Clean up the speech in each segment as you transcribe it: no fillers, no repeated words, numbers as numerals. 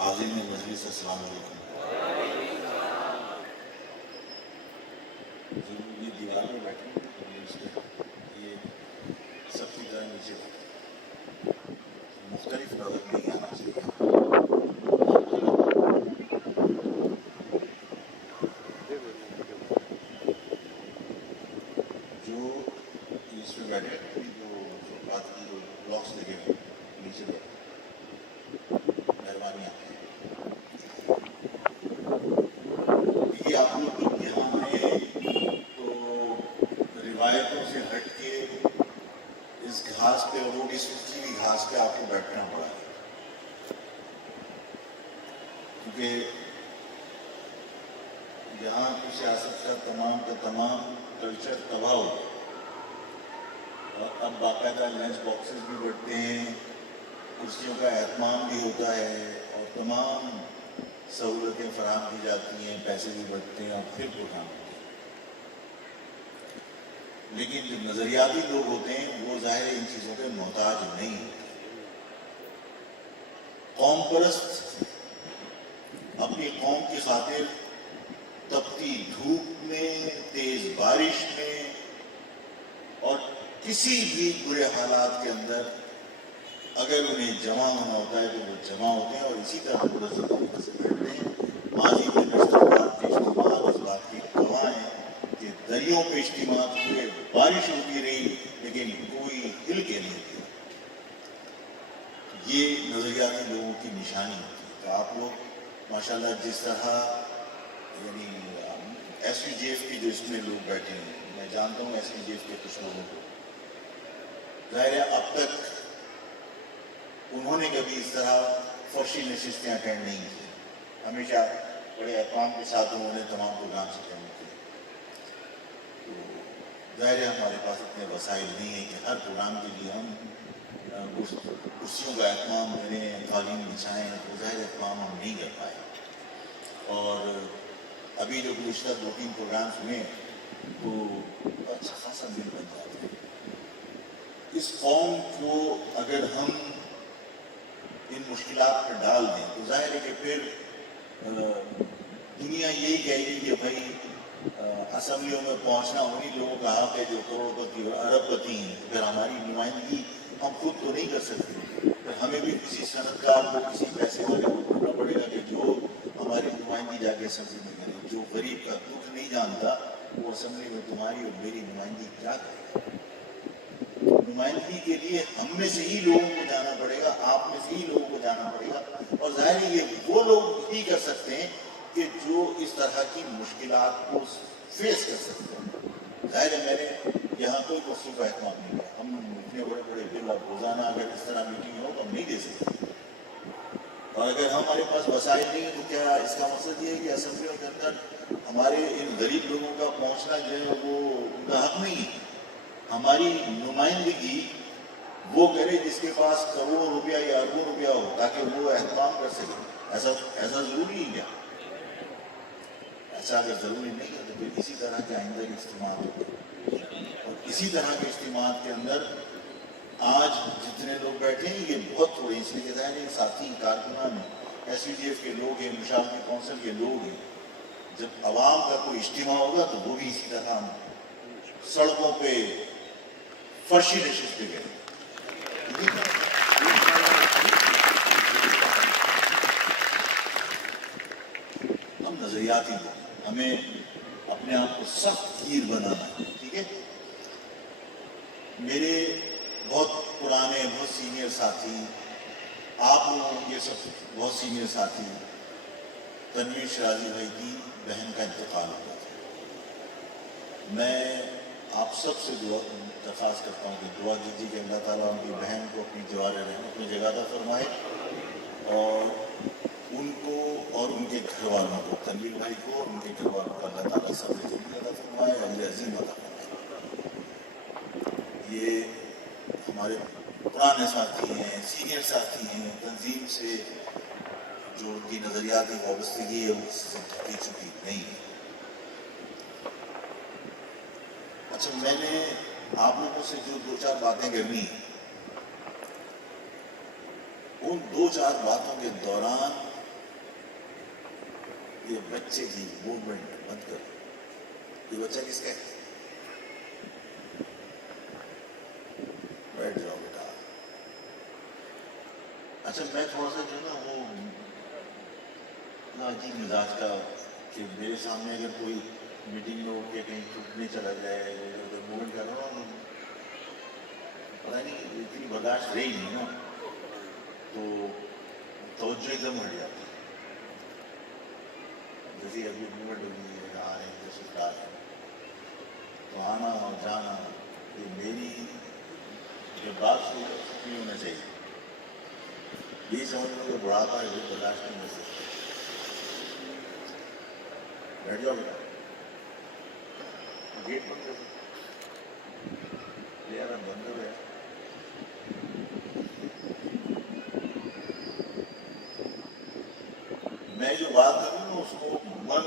حاضرین مجلس السلام علیکم. ضرور یہ دیوار میں بیٹھے یہ سب کی طرح نیچے مختلف نظر نہیں آنا چاہیے. جو اس میں بیٹھے جو بات کی جو بلاکس لگے ہوئے نیچے بیٹھے مہربانی آپ کی. دیکھیے آپ لوگ جب یہاں آئے تو روایتوں سے ہٹ کے اس گھاس پہ اور روڈی سوکھی ہوئی گھاس پہ آپ کو بیٹھنا پڑا ہے، کیونکہ یہاں کی سیاست کا تمام کلچر تباہ ہو گیا اور اب باقاعدہ لنچ باکسز بھی بڑھتے ہیں، کرسیوں کا اہتمام بھی ہوتا ہے اور تمام سہولتیں فراہم کی جاتی ہیں، پیسے بھی بڑھتے ہیں اور پھر پروگرام ہوتے ہیں. لیکن جو نظریاتی لوگ ہوتے ہیں وہ ظاہر ان چیزوں کے محتاج نہیں ہوتے. قوم پرست اپنی قوم کی خاطر تپتی دھوپ میں، تیز بارش میں اور کسی بھی برے حالات کے اندر اگر انہیں جمع ہونا ہوتا ہے تو وہ جمع ہوتے ہیں اور اسی طرح منظم طریقے سے بیٹھتے ہیں. ماضی میں نشستات کے اجتماعات اس بات کی گواہ ہیں کہ دریوں پہ اجتماعات ہوئے، بارش ہوتی رہی لیکن کوئی ہل کے نہیں دیا. یہ نظریاتی لوگوں کی نشانی ہوتی ہے کہ آپ لوگ ماشاءاللہ جس طرح یعنی ایس پی جی ایف کے جو اس میں لوگ بیٹھے ہیں، میں جانتا ہوں ایس پی جی ایف کے کچھ لوگوں کو، ظاہر ہے اب تک انہوں نے کبھی اس طرح فرشی نشستیں اٹینڈ نہیں کی. ہمیشہ بڑے احترام کے ساتھ انہوں نے تمام پروگرامس اٹینڈ کیے. تو ظاہر ہے ہمارے پاس اتنے وسائل نہیں ہیں کہ ہر پروگرام کے لیے ہم کرسیوں کا اہتمام کریں، قالین بچھائیں، تو ظاہر اہتمام ہم نہیں کر پائے. اور ابھی جو گزشتہ 2-3 پروگرامس ہوئے تو اچھا خاصا بل بن جاتا ہے. اس قوم کو اگر ہم ان مشکلات پر ڈال دیں تو ظاہر ہے کہ پھر دنیا یہی کہے گی کہ بھائی اسمبلیوں میں پہنچنا انہیں لوگوں کا حق ہے جو کروڑ پتی اور ارب پتی ہیں. پھر ہماری نمائندگی ہم خود تو نہیں کر سکتے، پھر ہمیں بھی کسی صنعتکار کو، کسی پیسے والے کو ڈھونڈنا پڑے گا کہ جو ہماری نمائندگی جا کے اسمبلی میں کرے. جو غریب کا دکھ نہیں جانتا وہ اسمبلی میں تمہاری اور میری نمائندگی کیا کرے گا؟ نمائندگی کے لیے ہم میں سے ہی لوگوں کو جانا پڑے گا، آپ میں سے ہی لوگوں کو جانا پڑے گا. اور ظاہر ہے یہ وہ لوگ ہی کر سکتے ہیں کہ جو اس طرح کی مشکلات کو فیس کر سکتے ہیں. ظاہر ہے میں نے یہاں کوئی کرسی کا اہتمام نہیں کیا. ہم اتنے بڑے بڑے بل اب روزانہ اگر اس طرح میٹنگ ہو تو ہم نہیں دے سکتے. اور اگر ہمارے پاس وسائل نہیں ہے تو کیا اس کا مقصد یہ ہے کہ اسمبلیوں کے اندر ہمارے ان غریب لوگوں کا پہنچنا جو ہے وہ ان کا حق نہیں ہے. ہماری نمائندگی وہ کرے جس کے پاس کروڑوں روپیہ یا اربوں روپیہ ہو تاکہ وہ اہتمام کر سکے. ایسا ضروری ہے کیا؟ ایسا اگر ضروری نہیں ہے تو پھر اسی طرح کے آئندہ کے اجتماعات ہوتے ہیں. اور اسی طرح کے اجتماعات کے اندر آج جتنے لوگ بیٹھے ہیں یہ بہت تھوڑے، اس لیے کہ ظاہر ہے ساتھی کارکنان ہیں، ایس پی جی ایف کے لوگ ہیں، مشاورتی کونسل کے لوگ ہیں. جب عوام کا کوئی اجتماع ہوگا تو وہ بھی اسی طرح ہم سڑکوں پہ فرشی نشست پہ گئے. ہم نظریاتی لوگ، ہمیں اپنے آپ کو سخت تیر بنانا ہے. ٹھیک ہے، میرے بہت پرانے بہت سینئر ساتھی، آپ لوگوں یہ سب بہت سینئر ساتھی، تنویر شرازی بھائی کی بہن کا انتقال ہوا تھا. میں آپ سب سے درخواست کرتا ہوں کہ دعا کیجیے کہ اللہ تعالیٰ ان کی بہن کو اپنی جوار رحمت اپنی جگہ عطا فرمائے اور ان کو اور ان کے گھر والوں کو، تنویر بھائی کو اور ان کے گھر والوں کو اللہ تعالیٰ صبر جمیل عطا فرمائے، اجر عظیم عطا فرمائے. یہ ہمارے پرانے ساتھی ہیں، سینئر ساتھی ہیں، تنظیم سے جو ان کی نظریاتی وابستگی ہے اس سے ڈھکی چکی نہیں ہے. اچھا، میں نے آپ لوگوں سے جو 2-4 باتیں کرنی، ان 2-4 باتوں کے دوران یہ بچے کی موومنٹ بند کر. یہ بچہ کس کا ہے؟ بیٹھ جاؤ بیٹا. اچھا میں تھوڑا سا جو ہے نا وہ عجیب مزاج کا کہ میرے سامنے اگر کوئی میٹنگ میں اٹھ کے کہیں چھٹنے چلا جائے موومنٹ کر رہا ہوں پتہ نہیں اتنی برداشت رہی نہیں نا تو توجہ ایک دم ہٹ جاتی. جیسے ابھی موومنٹ ہوگی آ رہے ہیں جیسے ڈال ہے تو آنا اور جانا یہ میری جو بات نہیں ہونا چاہیے. یہ سمجھ لو کہ بڑھاپا ہے جو برداشت نہیں کر سکتے. بیٹھ جاؤ بیٹا. گیٹ بند کر سکتے یار بند کر رہے. میں جو بات کروں نا اس کو من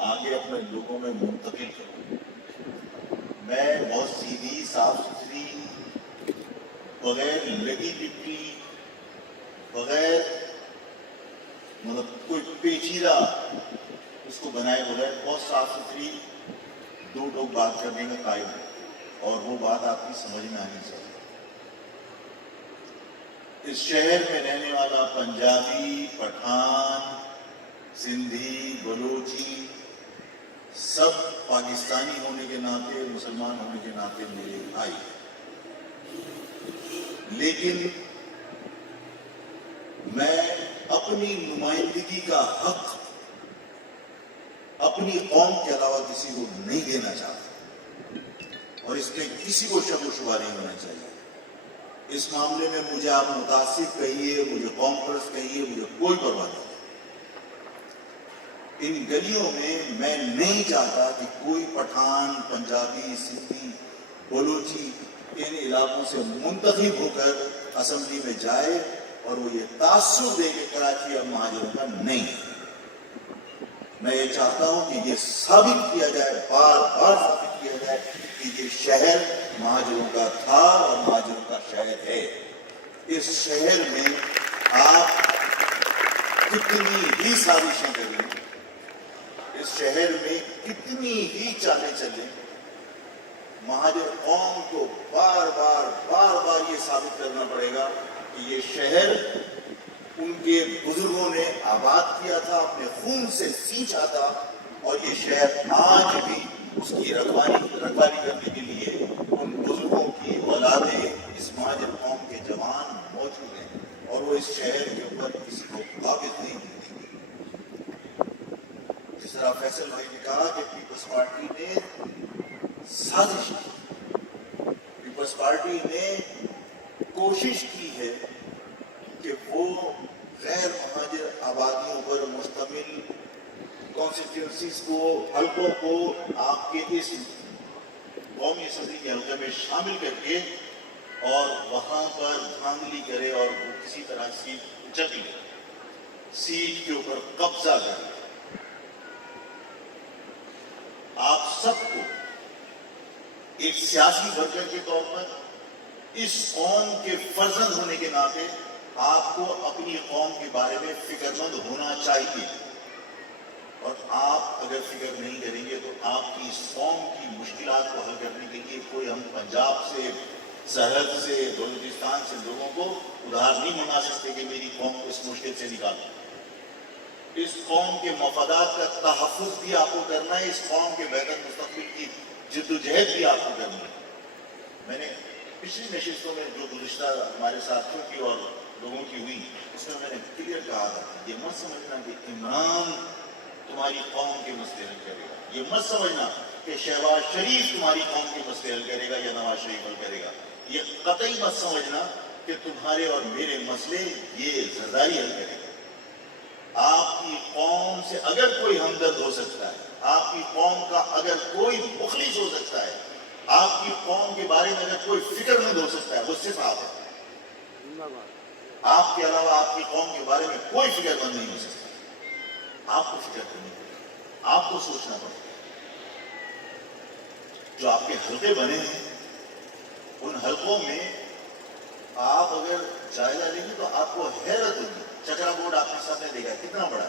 آگے اپنے لوگوں میں منتقل کروں. میں بہت سیدھی صاف ستھری بغیر لگی لپٹی بغیر مطلب کوئی پیچیدہ اس کو بنائے بغیر بہت صاف ستھری دو لوگ بات کرنے کا قائم ہے اور وہ بات آپ کی سمجھ میں آنی چاہیے. اس شہر میں رہنے والا پنجابی پٹھان سندھی بلوچی سب پاکستانی ہونے کے ناطے مسلمان ہونے کے ناطے میرے بھائی ہیں. لیکن میں اپنی نمائندگی کا حق اپنی قوم کے علاوہ کسی کو نہیں دینا چاہتا اور اس میں کسی کو شک و شبہ نہیں ہونا چاہیے. اس معاملے میں مجھے آپ متعصب کہیے مجھے قوم پرست کہیے مجھے کوئی پرواہ نہیں. ان گلیوں میں نہیں چاہتا کہ کوئی پٹھان پنجابی سندھی بلوچی ان علاقوں سے منتخب ہو کر اسمبلی میں جائے اور وہ یہ تاثر دے کہ کراچی اب مہاجروں کا نہیں. میں یہ چاہتا ہوں کہ یہ ثابت کیا جائے بار بار ثابت کیا جائے کہ یہ شہر مہاجروں کا تھا اور مہاجروں کا شہر ہے. اس شہر میں آپ کتنی ہی سازشیں کریں اس شہر میں کتنی ہی چالیں چلیں مہاجر قوم کو بار بار یہ ثابت کرنا پڑے گا کہ یہ شہر ان کے بزرگوں نے آباد کیا تھا اپنے خون سے سینچا تھا اور یہ شہر آج بھی اس کی رکھوالی کرنے کے لیے ان بزرگوں کی اولادیں اس مہاجر قوم کے جوان موجود ہیں اور وہ اس شہر کے اوپر کسی کو قابض نہیں ہوتی. جس طرح فیصل بھائی نے کہا کہ پیپلز پارٹی نے سازش کی پیپلز پارٹی نے کوشش کی ہے کہ وہ غیر مہاجر آبادیوں پر مشتمل کانسٹیٹیوئنسیز کو حلقوں کو آپ کے اس قومی اسمبلی کے حلقے میں شامل کر کے اور وہاں پر دھاندلی کرے اور وہ کسی طرح سیٹ جگہ سیٹ کے اوپر قبضہ کرے. آپ سب کو ایک سیاسی ورکر کے طور پر اس قوم کے فرزند ہونے کے ناطے آپ کو اپنی قوم کے بارے میں فکر مند ہونا چاہیے اور آپ اگر فکر نہیں کریں گے تو آپ کی اس قوم کی مشکلات کو حل کرنے کے لیے کوئی ہم پنجاب سے سرحد سے بلوچستان سے لوگوں کو ادھار نہیں منگا سکتے کہ میری قوم کو اس مشکل سے نکالو. اس قوم کے مفادات کا تحفظ بھی آپ کو کرنا ہے. اس قوم کے بہتر مستقبل کی جدوجہد بھی آپ کو کرنی ہے. میں نے پچھلی نشستوں میں جو گزشتہ ہمارے ساتھیوں کی اور لوگوں کی ہوئی اس میں نے کلیئر کہا تھا یہ مت سمجھنا کہ عمران تمہاری قوم کے مسئلے حل کرے گا. یہ مت سمجھنا کہ شہباز شریف تمہاری قوم کے مسئلے حل کرے گا یا نواز شریف حل کرے گا. یہ قطعی مت سمجھنا کہ تمہارے اور میرے مسئلے یہ زرداری حل کرے گا. آپ کی قوم سے اگر کوئی ہمدرد ہو سکتا ہے آپ کی قوم کا اگر کوئی مخلص ہو سکتا ہے آپ کی قوم کے بارے میں اگر کوئی فکر مند ہو سکتا ہے وہ صرف آپ ہے. آپ کے علاوہ آپ کی قوم کے بارے میں کوئی فکر مند نہیں ہو سکتا. آپ کو فکر کرنی پڑے گی آپ کو سوچنا پڑے گا. جو آپ کے حلقے بنے ہیں ان حلقوں میں آپ اگر جائزہ لیں گے تو آپ کو حیرت ہوگی. چکرا بورڈ آپ کے سامنے دے گا کتنا بڑا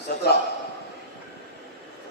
17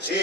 6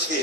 6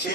6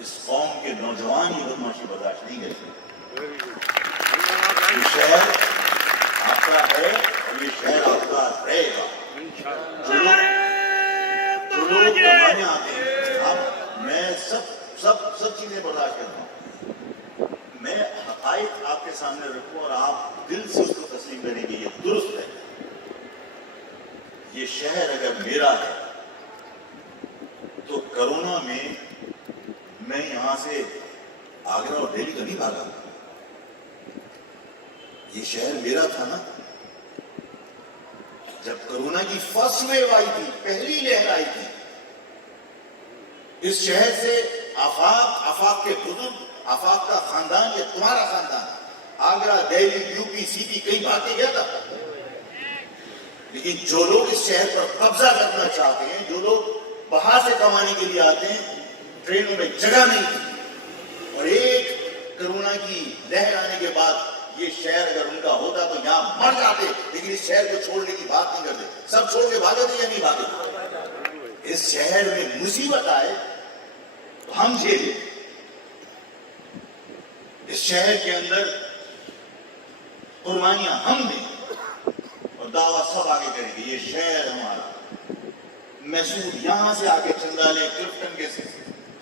اس قوم کے نوجوان یہ بدماشی برداشت نہیں کرتے. یہ شہر آپ کا ہے اور یہ شہر آپ کا رہے گا. جو لوگ کمانے آتے ہیں، میں سب چیزیں برداشت کرتا ہوں. میں حقائق آپ کے سامنے رکھوں اور آپ دل سے اس کو تسلیم کریں گے یہ درست ہے. یہ شہر اگر میرا ہے تو کرونا میں یہاں سے آگرہ اور دہلی تو نہیں بھاگا. یہ شہر میرا تھا نا. جب کرونا کی فرسٹ ویو آئی تھی، پہلی لہر آئی تھی، اس شہر سے آفاق کے بزرگ، آفاق کا خاندان، یہ تمہارا خاندان آگرہ، دہلی، یو پی، سی پی کئی بار کے گیا تھا. لیکن جو لوگ اس شہر پر قبضہ کرنا چاہتے ہیں، جو لوگ باہر سے کمانے کے لیے آتے ہیں، ٹرینوں میں جگہ نہیں تھی. اور ایک کرونا کی لہر آنے کے بعد یہ شہر اگر ان کا ہوتا تو یہاں مر جاتے. لیکن اس شہر کو چھوڑنے کی بات نہیں کرتے. سب چھوڑ کے بھاگے تھے یا نہیں بھاگے؟ اس شہر میں مصیبت آئے تو ہم جھیلیں. اس شہر کے اندر قربانیاں ہم دیں اور دعویٰ سب آگے کریں گے. یہ شہر ہمارا. محسود یہاں سے آگے چندالے کلفٹن کے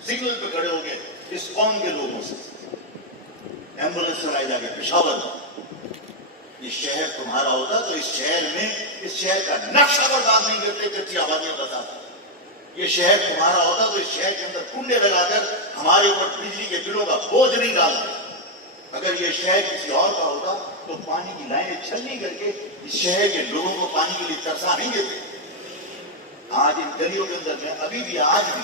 سگنل پہ کھڑے ہو گئے اس قوم کے لوگوں سے ایمبولینس چلائی جا کے پشاور. یہ شہر تمہارا ہوتا تو اس شہر کا نقشہ برداشت نہیں کرتے کچی آبادیاں بتاتے. یہ شہر تمہارا ہوتا تو اس شہر کے اندر کنڈے لگا کر ہمارے اوپر بجلی کے بلوں کا بوجھ نہیں ڈالتے. اگر یہ شہر کسی اور کا ہوتا تو پانی کی لائنیں چھلنی کر کے اس شہر کے لوگوں کو پانی کے لیے ترسا نہیں دیتے. آج ان گلیوں کے اندر میں ابھی بھی آج بھی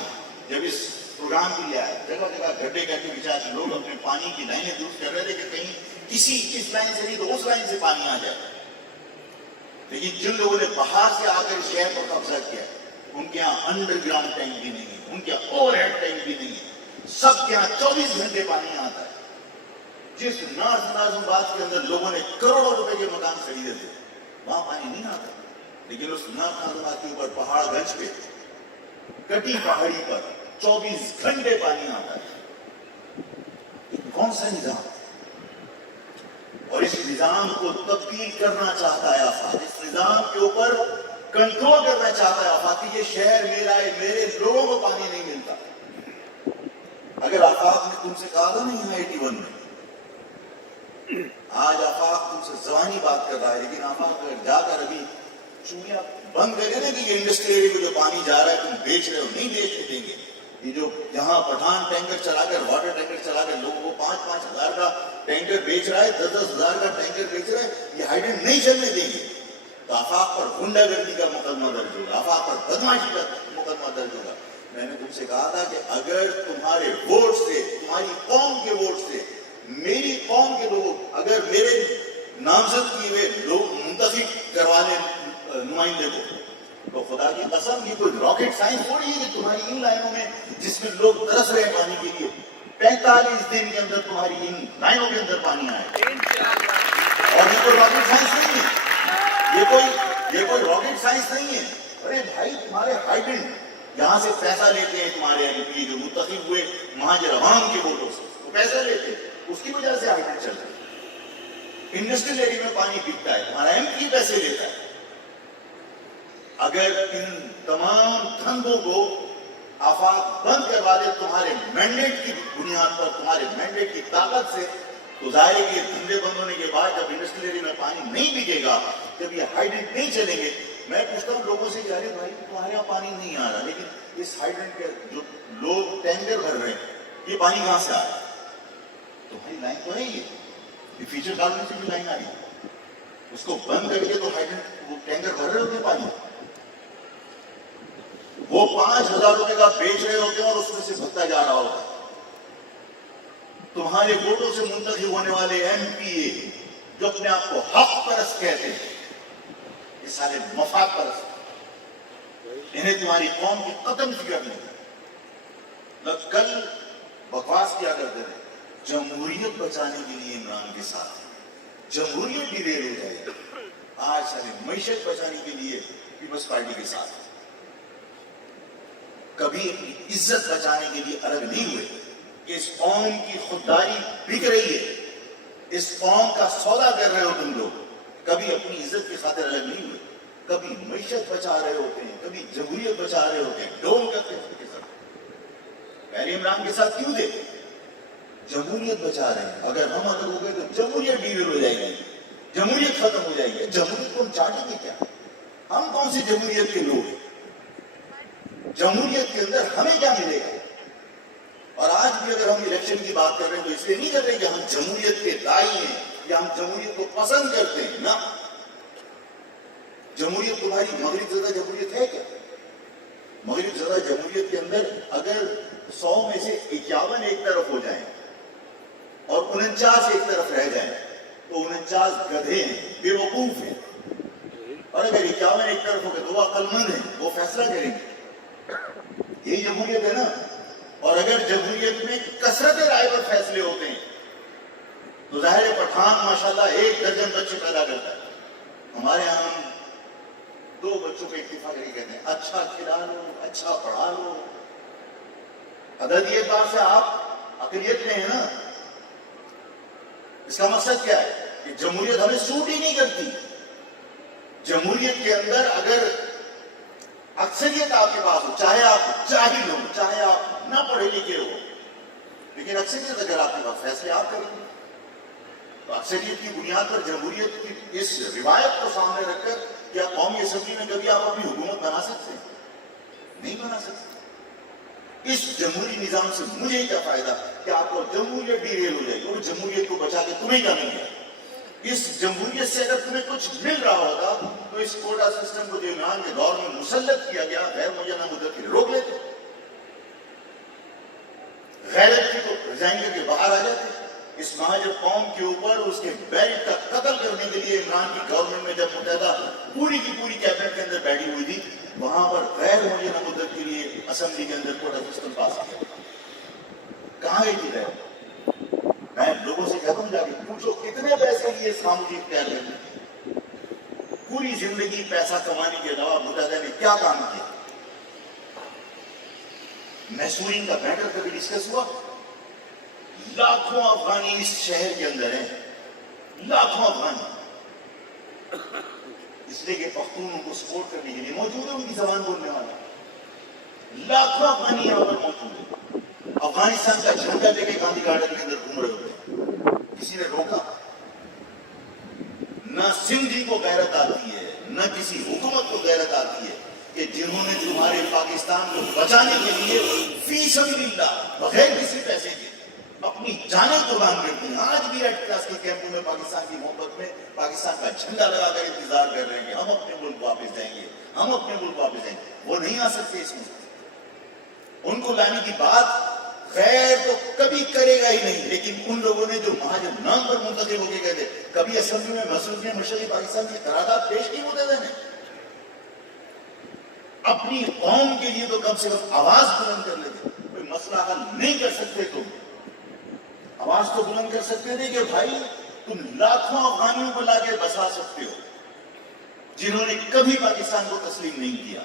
جب اس پروگرام کے لیے آئے جگہ جگہ گڈھے کر کے بچا کے لوگ اپنے پانی کی لائنیں درست کر رہے تھے کہ کہیں کسی اس لائن سے نہیں تو اس لائن سے پانی آ جائے. لیکن جن لوگوں نے باہر سے آ کر اس شہر پر قبضہ کیا ان کے یہاں انڈر گراؤنڈ ٹینک بھی نہیں ہے، ان کے یہاں اوور ہیڈ ٹینک بھی نہیں ہے. سب کے یہاں 24 گھنٹے پانی آتا ہے. جس نازم بات کے اندر لوگوں نے کروڑوں روپے کے مکان خریدے تھے وہاں پانی نہیں آتا. لیکن اس نازم بات کے اوپر پہاڑ گنج پہ کٹی پہاڑی پر 24 گھنٹے پانی آتا ہے. کون سا نظام؟ اور اس نظام کو تبدیل کرنا چاہتا ہے آفاق. اس نظام کے اوپر کنٹرول کرنا چاہتا ہے آفاق کہ یہ شہر میرا ہے، میرے لوگوں کو پانی نہیں ملتا. اگر آفاق نے تم سے کہا تھا نا یہاں 81 میں، آج آفاق تم سے زبانی بات کر رہا ہے، لیکن آفاق اگر جا کر ابھی چوڑیاں بند کرے نا کہ یہ انڈسٹری ایریا کو جو پانی جا رہا ہے تم بیچ رہے ہو، نہیں بیچنے دیں گے. یہ جو یہاں پٹھان ٹینکر چلا کر واٹر ٹینکر چلا کر لوگوں کو 5-5 ہزار کا ٹینکر بیچ رہا ہے، 10-10 ہزار کا ٹینکر بیچ رہا ہے، یہ ہائیڈرنٹ نہیں چلنے دیں گے. تو آفاق پر غنڈہ گردی کا مقدمہ درج ہوگا، آفاق پر بدماشی کا مقدمہ درج ہوگا. میں نے تم سے کہا تھا کہ اگر تمہارے ووٹ سے، تمہاری قوم کے ووٹ سے، میری قوم کے لوگ اگر میرے نامزد کیے ہوئے لوگ منتخب کروا لیں نمائندے کو، تو خدا کی قسم یہ کوئی راکٹ سائنس تھوڑی ہے کہ تمہاری ان لائنوں میں جس میں لوگ ترس رہے ہیں پانی کے لیے 45 دن کے اندر تمہاری ان لائنوں کے اندر پانی آئے. اور یہ کوئی راکٹ سائنس نہیں ہے، یہ کوئی راکٹ سائنس نہیں ہے. ارے بھائی تمہارے ہائیڈرنٹ یہاں سے پیسہ لیتے ہیں، تمہارے ایم پی جو منتخب ہوئے مہاجر عوام کے ووٹوں سے وہ پیسہ لیتے ہیں، اس کی وجہ سے ہائیڈرنٹ چل رہا ہے. انڈسٹریل ایریا میں پانی بکتا ہے، تمہارا ایم پی پیسے لیتا ہے. اگر ان تمام دھندوں کو آفاق بند کروا دے تمہارے مینڈیٹ کی بنیاد پر، تمہارے مینڈیٹ کی طاقت سے، تو ظاہر ہے کہ یہ دھندے بند ہونے کے بعد جب انڈسٹریل ایریا میں پانی نہیں بکے گا، جب یہ ہائیڈرنٹ نہیں چلیں گے، میں پوچھتا ہوں لوگوں سے کہ ارے بھائی تمہارے یہاں پانی نہیں آ رہا، لیکن اس ہائیڈرنٹ کے جو لوگ ٹینکر بھر رہے ہیں یہ پانی کہاں سے آ رہا ہے؟ تو بھائی لائن تو ہے یہ فیچر کالونی سے بھی لائن آ رہی ہے، اس کو بند کر کے تو ہائیڈرنٹ وہ ٹینکر بھر رہے ہوتے ہیں پانی، وہ 5,000 روپے کا بیچ رہے ہوتے ہیں اور اس میں سے بھگتا جا رہا ہوتا ہے. تمہارے ووٹوں سے منتخب ہونے والے ایم پی اے جو اپنے آپ کو حق پرست کہتے ہیں، یہ سارے مفاد پرست، انہیں تمہاری قوم کی قدم فکر نہیں. کل بکواس کیا کرتے تھے جمہوریت بچانے کے لیے عمران کے ساتھ، جمہوریت بھی ریل ہو جائے گی. آج سارے معیشت بچانے کے لیے پیپلز پارٹی کے ساتھ، کبھی اپنی عزت بچانے کے لیے الگ نہیں ہوئے. کہ اس قوم کی خودداری بک رہی ہے، اس قوم کا سودا کر رہے ہو تم لوگ. کبھی اپنی عزت کی خاطر الگ نہیں ہوئے، کبھی معیشت بچا رہے ہوتے ہیں، کبھی جمہوریت بچا رہے ہوتے ہیں. ڈول کرتے ہیں کے ساتھ. پہلے عمران کے ساتھ کیوں دے؟ جمہوریت بچا رہے ہیں. اگر ہم الگ ہو گئے تو جمہوریت ڈیویل ہو جائے گی، جمہوریت ختم ہو جائے گی. جمہوریت کو ہم چاٹیں گے کیا؟ ہم کون سی جمہوریت کے لوگ ہیں؟ جمہوریت کے اندر ہمیں کیا ملے گا؟ اور آج بھی اگر ہم الیکشن کی بات کر رہے ہیں تو اس لیے نہیں کر رہے کہ ہم جمہوریت کے دائی ہیں یا ہم جمہوریت کو پسند کرتے ہیں. نہ، جمہوریت تمہاری مغرب زدہ جمہوریت ہے کیا؟ مغرب زدہ جمہوریت کے اندر اگر 100 میں سے 51 ایک طرف ہو جائیں اور 49 ایک طرف رہ جائیں تو 49 گدھے ہیں، بے وقوف ہیں. اور اگر 51 ایک طرف ہو گئے تو وہ عقل مند ہیں، وہ فیصلہ کریں گے. یہی جمہوریت ہے نا. اور اگر جمہوریت میں کثرت رائے پر فیصلے ہوتے ہیں تو ظاہر پٹھان ماشاءاللہ 1 درجن بچے پیدا کرتا ہے. ہمارے یہاں ہم 2 بچوں پہ اکتفا کر کے کہتے ہیں اچھا کھلا لو، اچھا پڑھا لو. عدد یہ بات سے آپ اقلیت میں ہیں نا. اس کا مقصد کیا ہے کہ جمہوریت ہمیں سوٹ ہی نہیں کرتی. جمہوریت کے اندر اگر اکثریت آپ کے پاس ہو، چاہے آپ جاہل ہو، چاہے آپ نہ پڑھے لکھے ہو، لیکن اکثریت اگر آپ کے پاس فیصلے آپ کریں گے تو اکثریت کی بنیاد پر جمہوریت کی اس روایت کو سامنے رکھ کر کیا قومی اسمبلی میں کبھی آپ اپنی حکومت بنا سکتے ہیں؟ نہیں بنا سکتے. اس جمہوری نظام سے مجھے کیا فائدہ کہ آپ کو جمہوریت ڈیریل ہو جائے گی اور جمہوریت کو بچا کے تمہیں کیا مل گیا؟ اس جمہوریت سے اگر تمہیں کچھ مل رہا ہوتا تو اس کوٹا سسٹم کو جو عمران کے دور میں مسلط کیا گیا غیر معینہ مدت کے لیے روک لیتے. غیرت کی تو ریزائن کر کے باہر آ جاتے. اس مہاجر قوم کے اوپر اس کے بیرٹ کا قتل کرنے کے لیے عمران کی گورنمنٹ میں جب متحدہ پوری کی پوری کیبنٹ کے اندر بیٹھی ہوئی تھی، وہاں پر غیر معینہ مدت کے لیے اسمبلی کے اندر کوٹا سسٹم پاس کیا. کہاں گئی تھی غیر؟ میں لوگوں سے کہتا ہوں جا کے پوچھو کتنے پیسے لیے خاموشی اختیار کرنے. پوری زندگی پیسہ کمانے کے علاوہ متحدہ نے کیا کام کیا؟ محصورین کا میٹر کبھی ڈسکس ہوا؟ لاکھوں افغانی اس شہر کے اندر ہیں، لاکھوں افغانی. اس لیے کہ پختون ان کو سپورٹ کرنے کے لیے موجود ہے، ان کی زبان بولنے والا. لاکھوں افغانی یہاں پر موجود ہیں. افغانستان کا جھنڈا لے کے گاندھی گارڈن کے اندر گھوم رہے ہوتے. کسی نے روکا؟ نہ سندھی کو غیرت آتی ہے، نہ کسی حکومت کو غیرت آتی ہے کہ جنہوں نے تمہارے پاکستان کو بچانے کے لیے فی سبیل اللہ بغیر کسی پیسے کے اپنی جانیں قربان کرتی ہیں. آج بھی ریڈ کراس کے کیمپوں میں پاکستان کی محبت میں پاکستان کا جھنڈا لگا کر انتظار کر رہے ہیں کہ ہم اپنے ملک واپس جائیں گے، ہم اپنے ملک واپس جائیں گے. وہ نہیں آ سکتے اس میں. ان کو لانے کی بات خیر تو کبھی کرے گا ہی نہیں. لیکن ان لوگوں نے جو مہاجر نام پر منتخب ہو کے گئے تھے، کبھی اسمبلی میں مسعود نے مشرقی پاکستان کی قرارداد پیش کی متحدہ نے. اپنی قوم کے لیے تو کم سے کم آواز بلند کر لیتے. کوئی مسئلہ حل نہیں کر سکتے تو آواز تو بلند کر سکتے تھے کہ بھائی تم لاکھوں افغانیوں کو لا کے بسا سکتے ہو جنہوں نے کبھی پاکستان کو تسلیم نہیں کیا.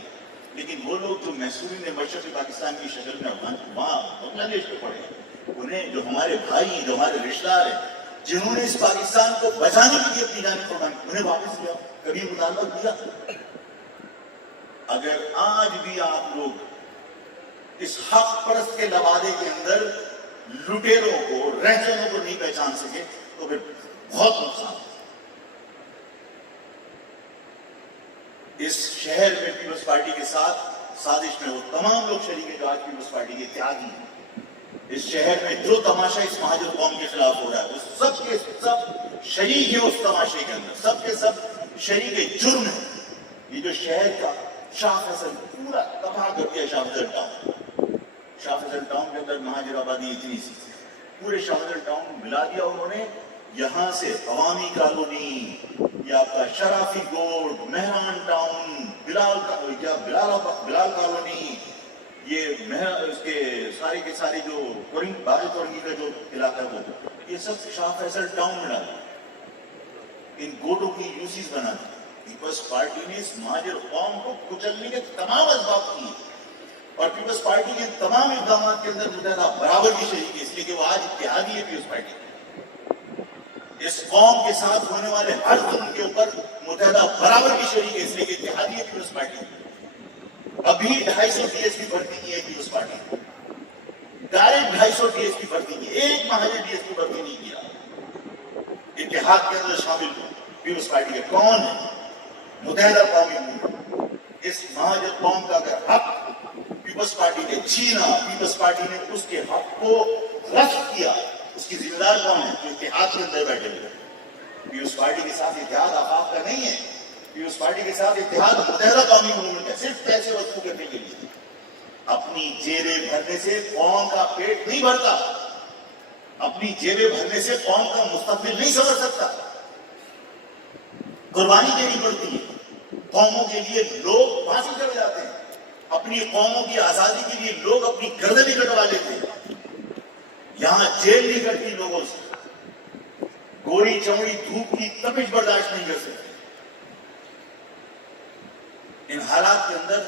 لیکن وہ لوگ جو محصورین نے مشرقی پاکستان کی شکل میں وہاں بنگلہ دیش پہ پڑے، انہیں جو ہمارے بھائی، جو ہمارے رشتہ دار ہیں، جنہوں نے اس پاکستان کو بچانے کے لیے اپنی جان قربان کی، انہیں واپس لیا. کبھی مطالبہ کیا؟ اگر آج بھی آپ لوگ اس حق پرست کے لبادے کے اندر لٹیروں کو، رہزنوں کو نہیں پہچان سکے تو پھر بہت نقصان. اس شہر میں پیپلز پارٹی کے ساتھ سازش میں وہ تمام لوگ شریک ہیں جو آج پیپلز پارٹی کے تیاگی ہیں. اس شہر میں جو تماشا اس مہاجر قوم کے خلاف ہو رہا ہے وہ سب کے سب شریک ہیں اس تماشے کے اندر، سب کے سب شریک جرم ہے. یہ جو شہر کا شاہ فیصل پورا تباہ کر دیا. شاہ فیصل ٹاؤن کے اندر مہاجر آبادی اتنی سی، پورے شاہ فیصل ٹاؤن ملا دیا انہوں نے. یہاں سے عوامی کالونی، یہ آپ کا شرافی گوڈ، مہران ٹاؤن، بلال کالونی، یہ اس کے سارے جو باغ تورنگی کا جو علاقہ ہے وہ یہ سب شاہ فیصل ٹاؤن میں ڈالا. ان گوٹوں کی یوسیز بنا دی. پیپلز پارٹی نے اس مہاجر قوم کو کچلنے کے تمام اسباب کیے. اور پیپلز پارٹی کے تمام اقدامات کے اندر متحدہ برابر کی شریک ہے، اس لیے کہ وہ آج اتحادی ہے پیپلز پارٹی۔ اس قوم کے ساتھ ہونے والے ہر ظلم کے اوپر متحدہ برابر کی شریک ہے، اس لیے کہ اتحادی ہے پیپلز پارٹی۔ ابھی 250 ڈی ایس پی بھرتی کی ہے Peoples Party, direct 250 D S P بھرتی کی، ایک مہاجر ڈی ایس پی بھرتی نہیں کیا۔ اتحاد کے اندر شامل ہو پیپلز پارٹی کے کون ہے؟ متحدہ قومی موومنٹ۔ اس مہاجر قوم کا اگر حق پیپلز پارٹی نے چھینا، پیپلز پارٹی نے اس کے حق کو رفع کیا، اس کی ذمہ دار کون ہے؟ جو اتحاد کے اندر بیٹھے ہوئے۔ پیپلز پارٹی کے ساتھ اتحاد آفاق کا نہیں ہے، پیپلز پارٹی کے ساتھ اتحاد متحدہ قومی موومنٹ ہے، صرف پیسے وصول کرنے کے لیے۔ اپنی جیبیں بھرنے سے قوم کا پیٹ نہیں بھرتا، اپنی جیبیں بھرنے سے قوم کا مستقبل نہیں سنور سکتا۔ قربانی دینی پڑتی ہے، قوموں کے لیے لوگ پھانسی چڑھ جاتے ہیں، اپنی قوموں کی آزادی کے لیے لوگ اپنی گردنیں کٹوا لیتے ہیں۔ یہاں جیل نہیں کٹتی لوگوں سے، گوری چمڑی دھوپ کی تپش برداشت نہیں کر سکتے۔ ان حالات کے اندر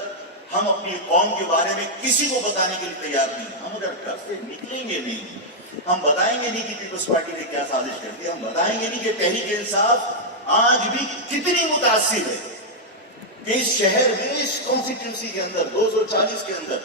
ہم اپنی قوم کے بارے میں کسی کو بتانے کے لیے تیار نہیں۔ ہم اگر گھر سے نکلیں گے نہیں، ہم بتائیں گے نہیں کہ پیپلز پارٹی نے کیا سازش کر دی، ہم بتائیں گے نہیں کہ تحریک انصاف آج بھی کتنی متاثر ہے کہ اس شہر میں، اس کانسٹیٹیونسی کے اندر 240 کے اندر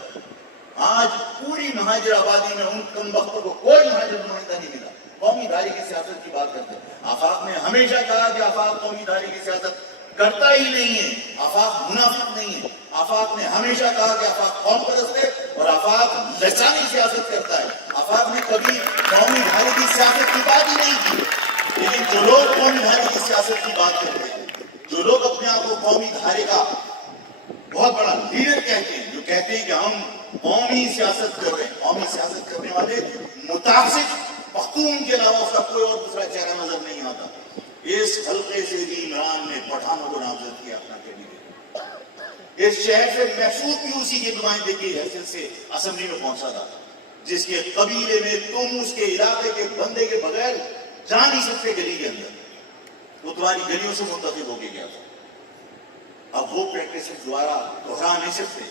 آج پوری مہاجر آبادی میں ان کم وقتوں کو کوئی مہاجر نمائندہ نہیں ملا۔ قومی دھاری کی سیاست کی بات کرتے ہیں، آفاق نے ہمیشہ کہا کہ آفاق قومی دھاری کی سیاست کرتا ہی نہیں ہے، آفاق منافق نہیں ہے۔ آفاق نے ہمیشہ کہا کہ آفاق قوم پرست ہے اور آفاق لسانی سیاست کرتا ہے۔ آفاق نے کبھی قومی دھاری کی سیاست کی بات ہی نہیں کی۔ لیکن جو لوگ قومی دھارے کی سیاست کی بات کرتے ہیں، جو لوگ اپنے آپ کو قومی دھارے کا بہت بڑا لیڈر کہتے ہیں، جو کہتے ہیں کہ ہم قومی سیاست کر رہے ہیں، قومی سیاست کرنے والے متعصب پختون کے علاوہ اس کا کوئی اور دوسرا چہرہ نظر نہیں آتا۔ اس حلقے سے بھی عمران نے پٹھانوں کو نامزد کیا اپنا کینڈیڈیٹ۔ اس شہر سے محسوس بھی اسی کے نمائندے کی حیثیت سے اسمبلی میں پہنچا تھا، جس کے قبیلے میں تم اس کے علاقے کے بندے کے بغیر جا نہیں سکتے گلی کے اندر، وہ تمہاری گلیوں سے منتخب ہو کے گیا تھا۔ اب وہ پریکٹس دوبارہ دہرا نہیں سکتے۔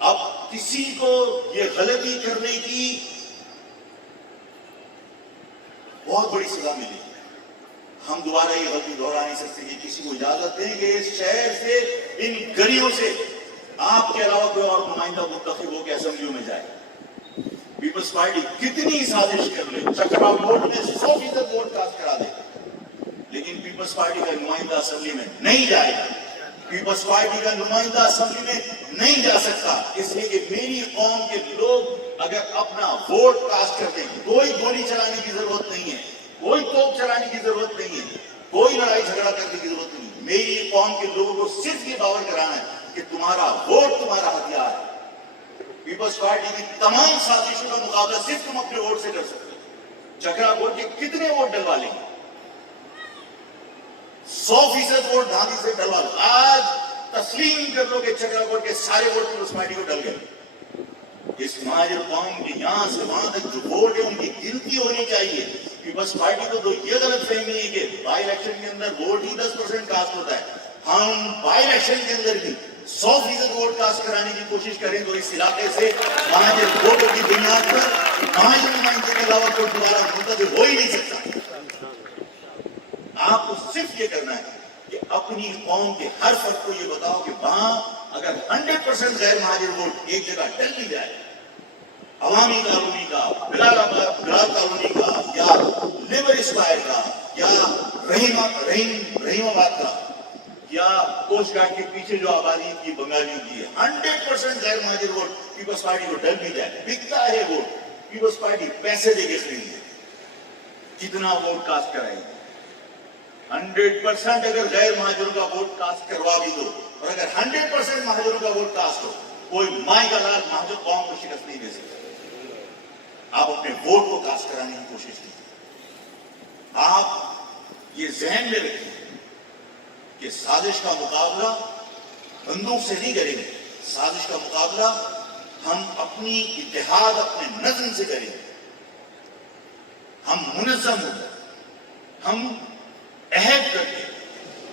اب کسی کو یہ غلطی کرنے کی بہت بڑی سزا ملی، ہم دوبارہ یہ غلطی دہرا نہیں سکتے کہ کسی کو اجازت دیں کہ اس شہر سے، ان گلیوں سے آپ کے علاوہ کوئی اور نمائندہ منتخب ہو کے اسمبلیوں میں جائے۔ پیپلز پارٹی کتنی سازش کر لے، چکرا ووٹ میں 100% ووٹ کاسٹ کرا دے، لیکن پیپلز پارٹی کا نمائندہ اسمبلی میں نہیں جائے گا، پیپلز پارٹی کا نمائندہ اسمبلی میں نہیں جا سکتا، اس لیے کہ میری قوم کے لوگ اگر اپنا ووٹ کاسٹ کرتے ہیں، کوئی گولی چلانے کی ضرورت نہیں ہے، کوئی توپ چلانے کی ضرورت نہیں ہے، کوئی لڑائی جھگڑا کرنے کی ضرورت نہیں ہے۔ میری قوم کے لوگوں کو صرف یہ باور کرانا ہے کہ تمہارا ووٹ تمہارا ہتھیار ہے۔ پیپلز پارٹی کی تمام سازشوں کا مقابلہ صرف تم اپنے ووٹ سے کر سکتے ہو۔ چکرا ووٹ کے کتنے ووٹ ڈلوا لیں گے؟ 100% ووٹ دھاندلی سے ڈلوا لو۔ آج تسلیم کر لو کہ چکرا ووٹ کے سارے ووٹ پیپلز پارٹی کو ڈل گئے۔ اس مہاجر قوم کے یہاں سے وہاں تک جو ووٹ ہے ان کی گنتی ہونی چاہیے۔ پیپلز پارٹی کو تو یہ غلط فہمی ہے کہ بائی الیکشن کے اندر ووٹ ہی 10% کاسٹ ہوتا ہے۔ ہم بائی الیکشن کے اندر بھی 100% ووٹ کاسٹ کرانے کی کوشش کریں تو اس علاقے سے مہاجر ووٹوں کی بنیاد پر مہاجر نمائندے کے علاوہ کوئی دوبارہ منتخب ہو ہی نہیں سکتا۔ آپ کو صرف یہ کرنا ہے کہ اپنی قوم کے ہر فرد کو یہ بتاؤ کہ وہاں اگر 100% غیر مہاجر ووٹ ایک جگہ ڈل بھی جائے، عوامی کالونی کا، بلال کالونی کا، یا لیبر اسکوائر کا، یا رحیم آباد کا، یا کوسٹ گارڈ کے پیچھے جو آبادی کی بنگالیوں کی ہے، 100% غیر مہاجر ووٹ پیپلز پارٹی کو ڈل بھی جائے، بکتا ہے ووٹ، پیپلز پارٹی پیسے دے کے خریدے، کتنا ووٹ کاسٹ کرائے گی؟ 100% اگر غیر مہاجروں کا ووٹ کاسٹ کروا بھی دو، اور اگر 100% مہاجروں کا ووٹ کاسٹ ہو، کوئی مائی کا لال مہاجر قوم کو شکست نہیں دے سکتا۔ آپ اپنے ووٹ کو کاسٹ کرانے کی کوشش کیجیے۔ آپ یہ ذہن میں رکھیں کہ سازش کا مقابلہ بندوق سے نہیں کریں گے، سازش کا مقابلہ ہم اپنی اتحاد، اپنے نظم سے کریں گے۔ ہم منظم ہو کر، ہم عہد کرتے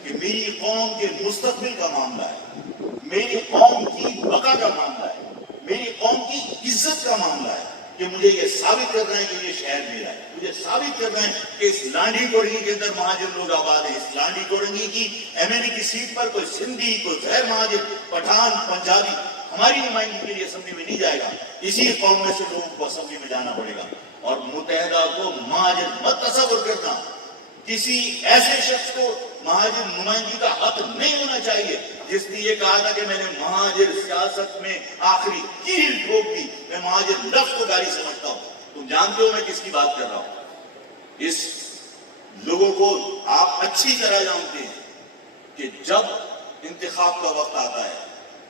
کہ میری قوم کے مستقبل کا معاملہ ہے، میری قوم کی بقا کا معاملہ ہے، میری قوم کی عزت کا معاملہ ہے کہ مجھے یہ ثابت کرنا ہے کہ یہ شہر میرا ہے، مجھے ثابت کرنا ہے کہ اس لانڈی کورنگی کے اندر مہاجر لوگ آباد ہیں. اس لانڈی کورنگی کی ایم این اے کی سیٹ پر کوئی سندھی، کوئی غیر مہاجر، پٹھان، پنجابی ہماری نمائندگی کے لیے اسمبلی میں نہیں جائے گا. اسی قوم میں سے لوگوں کو اسمبلی میں جانا پڑے گا. اور متحدہ کو مہاجر مت تصور کرنا، کسی ایسے شخص کو مہاجر نمائندگی کا حق نہیں ہونا چاہیے جس نے یہ کہا تھا کہ میں نے مہاجر سیاست میں آخری کیل ٹھوک دی. میں مہاجر لفظ کو گالی سمجھتا ہوں. تم جانتے ہو میں کس کی بات کر رہا ہوں. اس لوگوں کو آپ اچھی طرح جانتے ہیں کہ جب انتخاب کا وقت آتا ہے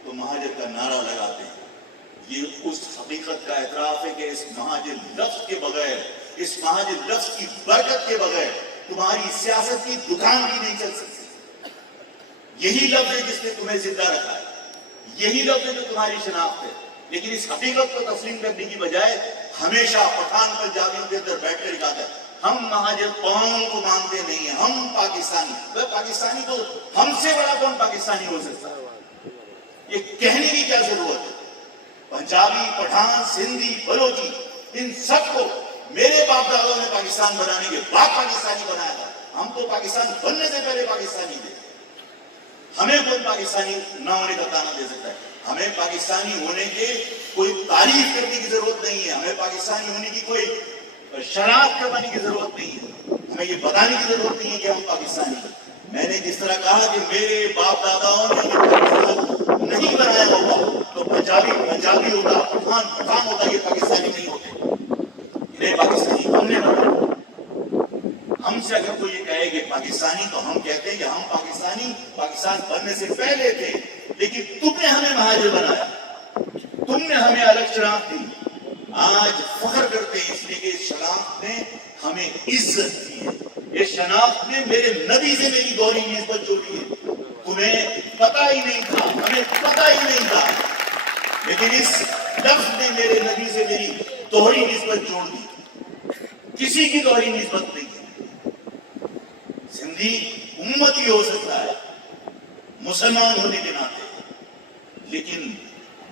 تو مہاجر کا نعرہ لگاتے ہیں. یہ اس حقیقت کا اعتراف ہے کہ اس مہاجر لفظ کے بغیر، اس مہاجر لفظ کی برکت کے بغیر تمہاری سیاست کی دکان بھی نہیں چل سکتی. یہی لفظ ہے جس نے تمہیں زندہ رکھا ہے، یہی لفظ ہے جو تمہاری شناخت ہے. لیکن اس حقیقت کو تسلیم کرنے کی بجائے ہمیشہ پٹھان پنجابیوں کے اندر بیٹھ کر کہتا ہے ہم مہاجر قوم کو مانتے نہیں ہیں، ہم پاکستانی. پاکستانی تو ہم سے بڑا کون پاکستانی ہو سکتا ہے؟ یہ کہنے کی کیا ضرورت ہے؟ پنجابی، پٹھان، سندھی، بلوچی، ان سب کو میرے باپ دادوں نے پاکستان بنانے کے بعد پاکستانی بنایا تھا. ہم تو پاکستان بننے سے پہلے پاکستانی تھے. ہمیں کوئی پاکستانی نہ ہونے کا تانا دے سکتا ہے. ہمیں پاکستانی ہونے کے کوئی تعریف کرنے کی ضرورت نہیں ہے. ہمیں پاکستانی ہونے کی کوئی شناخت کروانے کی ضرورت نہیں ہے. ہمیں یہ بتانے کی ضرورت نہیں ہے کہ ہم پاکستانی ہیں. میں نے جس طرح کہا کہ میرے باپ داداؤں نے یہ پاکستان نہیں بنایا ہوگا تو پنجابی پنجابی ہوتا، پٹھان پٹھان ہوتا، یہ پاکستانی نہیں ہوتے. انہیں پاکستانی ہم نے بنایا. ہم سے اگر کوئی یہ کہے کہ پاکستانی تو ہم کہتے ہیں کہ ہم پاکستانی پاکستان بننے سے پہلے تھے. لیکن تم نے ہمیں مہاجر بنایا، تم نے ہمیں الگ شناخت دی. آج فخر کرتے ہیں اس لیے کہ اس شناخت نے ہمیں عزت دی ہے. اس شناخت نے میرے نبی سے میری دوہری نسبت جوڑی ہے. تمہیں پتہ ہی نہیں تھا، ہمیں پتہ ہی نہیں تھا، لیکن اس لفظ نے میرے نبی سے میری دوہری نسبت جوڑ دی. کسی کی دوہری نسبت نہیں ہے. سندھی امتی ہو سکتا ہے مسلمان ہونے کے ناطے، لیکن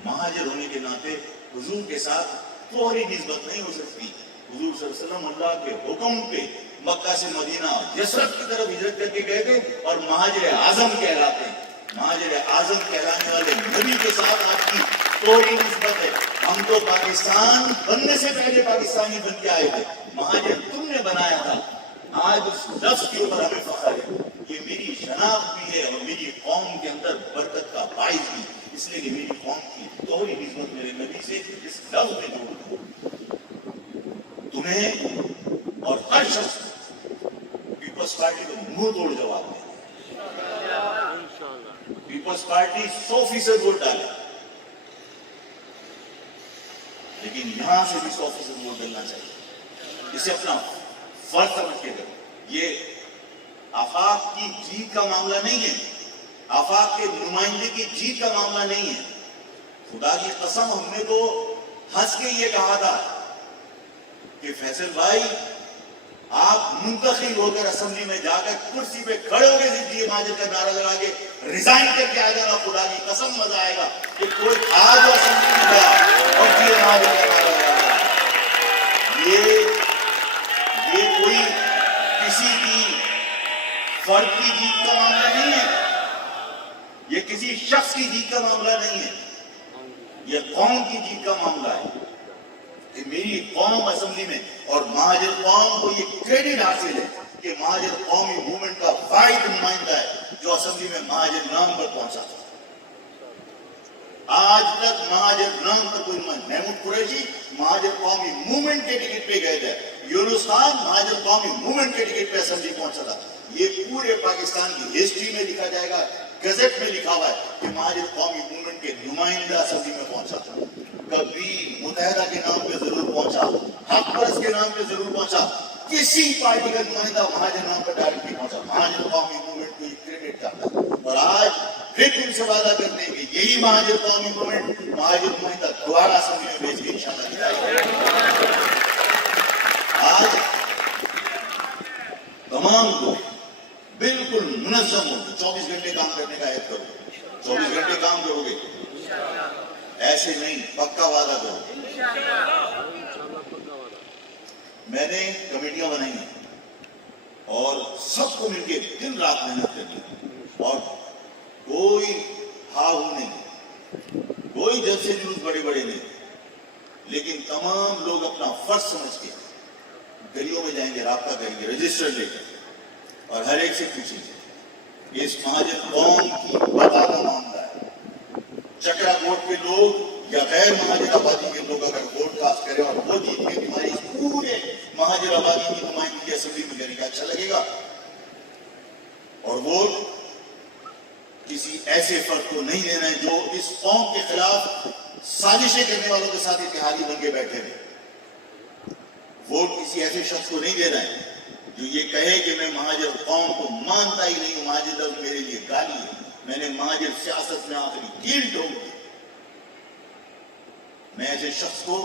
مہاجر ہونے کے ناطے حضور کے ساتھ دوہری نسبت نہیں ہو سکتی. حضور صلی اللہ علیہ وسلم اللہ کے حکم پہ مکہ سے مدینہ یثرب کی طرف ہجرت کر کے گئے تھے اور مہاجر اعظم کہلاتے ہیں. مہاجر اعظم کہلانے والے نبی کے ساتھ آپ کی دوہری نسبت ہے. ہم تو پاکستان بننے سے پہلے پاکستانی بن کے آئے تھے. مہاجر تم نے بنایا تھا. آج اس لفظ کے اوپر ہمیں فخر ہے. یہ میری شناخت بھی ہے اور میری قوم کے اندر برکت کا باعث بھی، اس لیے کہ میری قوم کی دوہری نسبت میرے نبی سے اس لفظ میں جوڑ دوں. تمہیں اور ہر شخص پیپلز پارٹی کو منہ توڑ جواب دے. پیپلز پارٹی 100% ووٹ ڈالے، لیکن یہاں سے بھی 100% ووٹ ڈالنا چاہیے. اسے اپنا فرض سمجھ کے کرو. یہ آفاق کی جیت کا معاملہ نہیں ہے، آفاق کے نمائندے کی جیت کا معاملہ نہیں ہے. خدا کی قسم ہم نے تو ہنس کے یہ کہا تھا کہ فیصل بھائی آپ منتخب ہو کر اسمبلی میں جا کر کرسی پہ کھڑے ہو کے زندگی مہاجر کا نعرہ لگا کے ریزائن کر کے آ جانا. خدا کی قسم مزہ آئے گا کہ کوئی آج اسمبلی میں گیا اور یہ مہاجر کا نعرہ لگا. یہ کوئی کسی کی فرد کی جیت کا معاملہ نہیں ہے، یہ کسی شخص کی جیت کا معاملہ نہیں ہے، یہ قوم کی جیت کا معاملہ ہے. کہ میری قوم اسمبلی میں اور مہاجر قوم کو یہ کریڈٹ حاصل ہے کہ مہاجر قومی موومنٹ کا واحد نمائندہ ہے جو اسمبلی میں مہاجر نام پر پہنچا تھا. آج تک مہاجر نام پر کوئی محمود قریشی مہاجر قومی موومنٹ کے ٹکٹ پہ گئے تھے، یونس خان مہاجر قومی موومنٹ کے ٹکٹ پہ اسمبلی پہنچا تھا. یہ پورے پاکستان کی ہسٹری میں لکھا جائے گا، گزٹ میں لکھا ہوا ہے کہ مہاجر قومی موومنٹ کے نمائندہ اسمبلی میں پہنچا تھا. کبھی متحدہ کے نام پہ ضرور پہنچا، حق پرست کے نام پہ ضرور پہنچا، کسی پارٹی کا نمائندہ مہاجر نام پر ڈائریکٹ نہیں پہنچا. مہاجر قومی موومنٹ کو یہ کریڈٹ کرتا ہے. اور آج پھر تم سے وعدہ کرتے ہیں کہ یہی مہاجر قومی موومنٹ مہاجر نمائندہ دوبارہ اسمبلی میں بھیج کے انشاءاللہ دکھائے گا. آج تمام کو بالکل منظم ہو 24 گھنٹے کام کرنے کا عہد کرو. 24 گھنٹے کام کرو گے ایسے نہیں, پکا وعدہ کرو. میں نے کمیٹیاں بنائی ہیں اور سب کو مل کے دن رات محنت کرنی اور کوئی ہاہو نہیں, کوئی جلسے جلوس بڑے بڑے نہیں, لیکن تمام لوگ اپنا فرض سمجھ کے گلیوں میں جائیں گے, رابطہ کریں گے رجسٹر لے کر, اور ہر ایک سے پوچھیں گے اس مہاجر قوم کی بتا کا معاملہ ہے. چکرا کوٹ کے لوگ یا غیر مہاجر آبادی کے لوگ اگر ووٹ کاسٹ کریں اور وہ جیت کے تمہاری پورے مہاجر آبادی کی نمائندگی اسمبلی میں کریں گے, اچھا لگے گا؟ اور ووٹ کسی ایسے فرد کو نہیں دینا ہے جو اس قوم کے خلاف سازشیں کرنے والوں کے ساتھ اتحادی بن کے بیٹھے ہوئے. ووٹ کسی ایسے شخص کو نہیں دینا ہے جو یہ کہے کہ میں مہاجر قوم کو مانتا ہی نہیں ہوں, مہاجر لفظ میرے لیے گالی ہے, میں نے مہاجر سیاست میں آخری کیل ڈھونڈ دی. میں ایسے شخص کو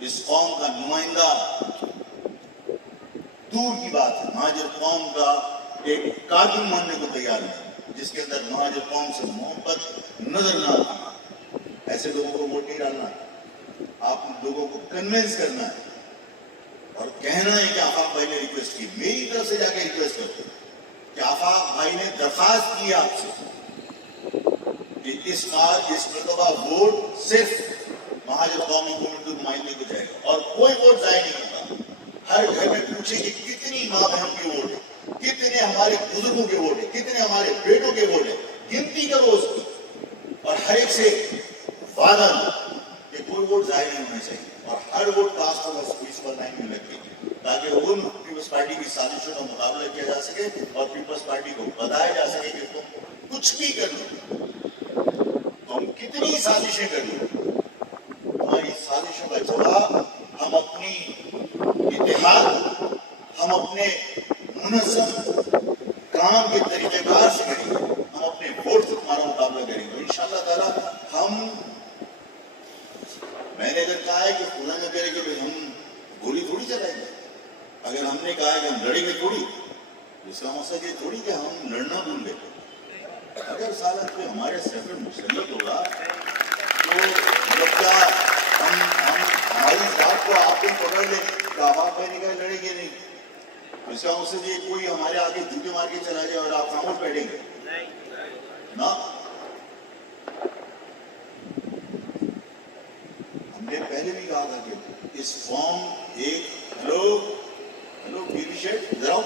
اس قوم کا نمائندہ, دور کی بات ہے مہاجر قوم کا ایک کارکن ماننے کو تیار ہے جس کے اندر مہاجر قوم سے محبت نظر نہ آتی. ایسے لوگوں کو ووٹ نہیں ڈالنا, آپ لوگوں کو کنونس کرنا ہے اور کہنا ہے کہ آفاق بھائی نے ریکویسٹ کی, میری طرف سے جا کے ریکویسٹ کرتے کہ آفاق بھائی نے درخواست کی آپ سے کہ اس مرتبہ ووٹ صرف مہاجر قومی کو نمائندے کو جائے گا اور کوئی ووٹ ضائع نہیں ہوگا. ہر گھر میں پوچھیں کہ کتنی ماں بہن کے ووٹ ہیں, کتنے ہمارے بزرگوں کے ووٹ ہیں, کتنے ہمارے بیٹوں کے ووٹ ہیں, گنتی کرو اس کی اور ہر ایک سے وعدہ دو کہ کوئی ووٹ ضائع نہیں ہونا چاہیے اور ہر ووٹ کاسٹ ہوگا اس پر لائن میں لگ گئی تاکہ ان پیپلز پارٹی کی سازشوں کا مقابلہ کیا جا سکے اور پیپلز پارٹی کو بتایا جا سکے کہ تم کچھ بھی کر لو, تم کتنی سازشیں کر لو, ہماری سازشوں کا جواب ہم اپنی اتحاد, ہم اپنے منظم کام کے طریقہ کار سے کریں گے, ہم اپنے ووٹ سے تمہارا مقابلہ کریں گے انشاءاللہ تعالیٰ. میں نے اگر کہا ہے کہ خدا نہ کرے کہ ہم گولی تھوڑی چلائیں گے, اگر ہم نے کہا ہے کہ ہم لڑیں گے تھوڑی, اس کا مقصد یہ تھوڑی کہ ہم لڑنا بھول گئے. اگر سالہ کوئی ہمارے سر پر مسلط ہوگا تو جب کیا ہماری ذات کو آپ کو پکڑ لیں کہ آفاق بھائی نے کہا لڑیں گے نہیں, اس کا مقصد یہ کوئی ہمارے آگے جوتے مار کے چلا جائے اور آپ خاموش بیٹھیں گے نا. ہم نے پہلے بھی کہا تھا کہ اس فارم ایک ہلو بیبی شیٹ ذرا